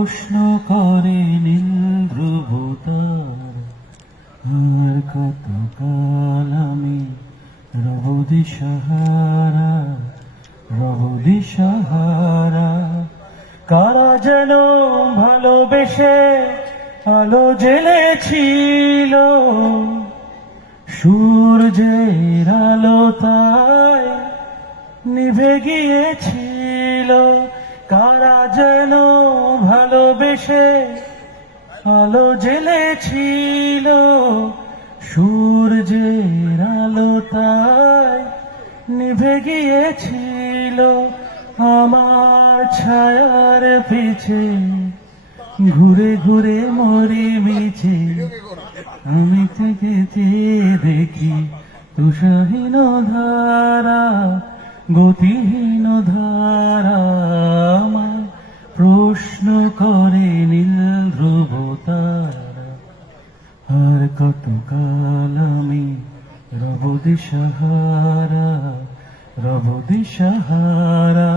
প্রশ্ন করে নীল ধ্রুব তার, আর কতকাল আমি রব দিশাহারা, রব দিশাহারা। কারা যেন ভালোবেসে আলো জ্বেলেছিল, সূর্যের আলো তাই নিভে গিয়েছিল। কারা যেন ভালোবেসে আলো জ্বেলেছিল, সূর্যের আলো তাই নিভে গিয়েছিল। আমার ছায়ার পিছে ঘুরে ঘুরে মরি মিছে, আমি থেকে দেখি তুষাহীন ধারা, গতিহীন ধারা। আমায় প্রশ্ন করে নীল ধ্রুব তারা, আর কতকাল আমি রব দিশাহারা, রব দিশাহারা।